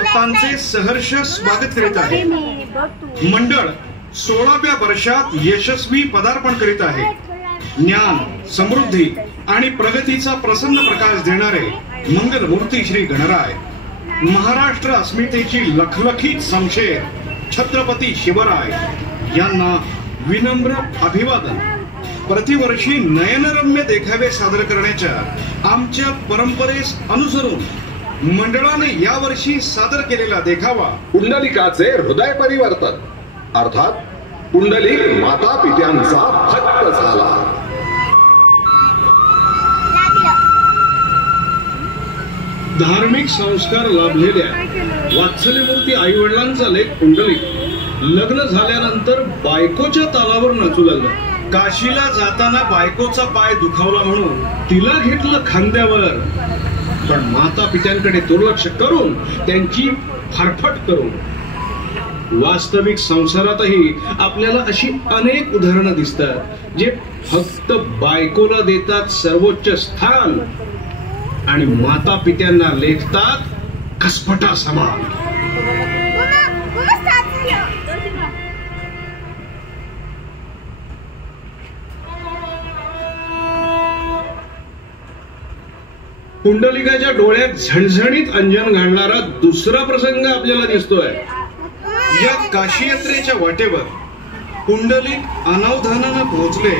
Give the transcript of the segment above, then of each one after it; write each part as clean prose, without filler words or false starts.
भक्तांचे सहर्ष स्वागत करीत आहे। मंडळ 16व्या वर्षात यशस्वी पदार्पण करीत आहे। ज्ञान, समृद्धी आणि प्रगतीचा प्रसन्न प्रकाश देणारे मंगलमूर्ती श्री गणराय, महाराष्ट्र अस्मितेची लखलखीत समशेर छत्रपती शिवराय यांना विनम्र अभिवादन। प्रतिवर्षी नयनरम्य देखावे सादर करण्याच्या आमच्या परंपरेस अनुसरून मंडळाने यावर्षी सादर केलेला देखावा पुंडलिकाचे हृदय परिवर्तन, अर्थात पुंडलिक माता पित्यांचा भक्त झाला। धार्मिक संस्कार लाभलेल्या वात्सल्यमूर्ती आई वडिलांचा लेक पुंडलिक लग्न झाल्यानंतर बायकोच्या तालावर नाचू लागला। काशीला जाताना बायकोचा पाय दुखावला म्हणून तिला घेतलं खांद्यावर, पण माता पित्यांकडे दुर्लक्ष करून त्यांची फारफट करून। वास्तविक संसारातही आपल्याला अशी अनेक उदाहरणं दिसतात जे फक्त बायकोला देतात सर्वोच्च स्थान आणि माता पित्यांना लेखतात कसपटा समान। पुंडलिकाच्या डोळ्यात झणझणीत अंजन घालणारा दुसरा प्रसंग आपल्याला दिसतोय। या काशी यात्रेच्या वाटेवर पुंडलिक अनावधानानं पोहोचले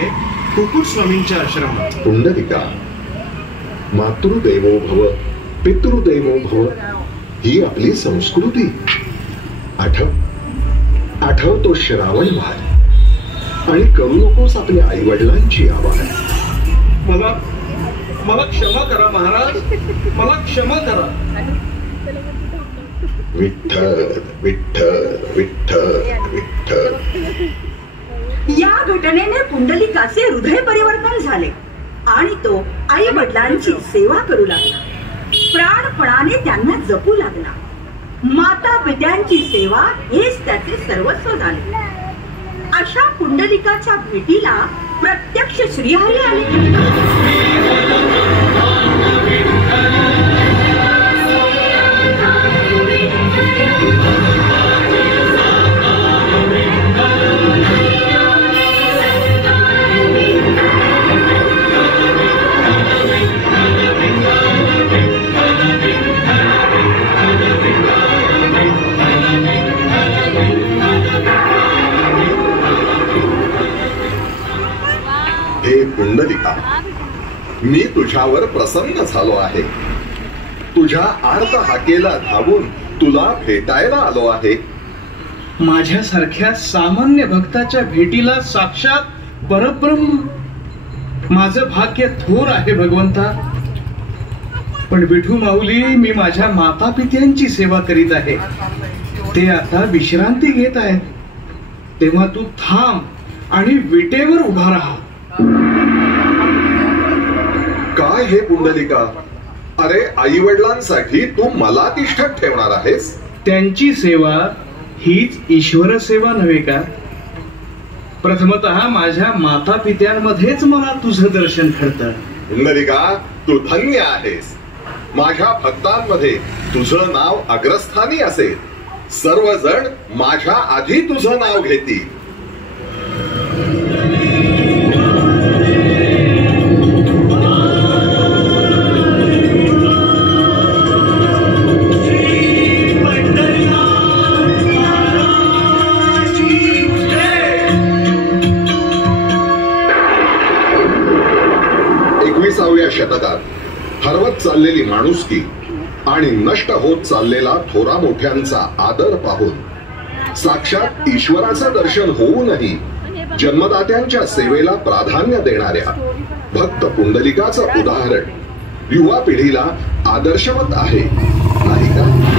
कुकुट स्वामींच्या आश्रमात। पुंडलिका, मातृदेवो भव पितृदेवो भव ही आपली संस्कृती। आठव तो श्रावण भाग आणि करू नकोस आपल्या आई वडिलांची आवाज। मला क्षमा करा महाराज, मला क्षमा करा। विठ्ठल विठ्ठल विठ्ठल विठ्ठल। या घटनेने पुंडलिकाचे हृदय परिवर्तन झाले आणि तो आई वडिलांची सेवा करू लागला, प्राणपणाने त्यांना जपू लागला। माता पित्यांची सेवा हेच त्याचे सर्वस्व झाले। अशा पुंडलिकाच्या भेटीला प्रत्यक्ष श्रीहरी आले। हे पुंडलिका, मी तुझ्यावर प्रसन्न झालो आहे। तुझ्या आर्त हाकेला धावून तुला भेटायला आलो आहे। माझ्यासारख्या सामान्य भक्ताच्या भेटीला साक्षात परब्रह्म। माझं भाग्य थोर आहे भगवंता, पण विठू माऊली, मी माझ्या माता पित्यांची सेवा करीत आहे। ते आता विश्रांती घेत आहेत, तेव्हा तू थांब आणि विटेवर उभा राहा। काय हे पुंडलिका, अरे आई वडिलांसाठी तू मला तिष्ठत ठेवणार आहेस? त्यांची सेवा हीच ईश्वर सेवा नव्हे का? प्रथमतः माझ्या माता पित्यांमध्येच मला तुझं दर्शन घडतं। पुंडलिका, तू धन्य आहेस। माझ्या भक्तांमध्ये तुझं नाव अग्रस्थानी असेल। सर्वजण माझ्या आधी तुझं नाव घेतील। शतकात हरवत चाललेली माणुसकी आणि नष्ट होत चाललेला थोरा मोठ्यांचा आदर पाहून साक्षात ईश्वराचं दर्शन होऊनही जन्मदात्यांच्या सेवेला प्राधान्य देणाऱ्या भक्त पुंडलिकाचं उदाहरण युवा पिढीला आदर्शवत आहे, नाही का?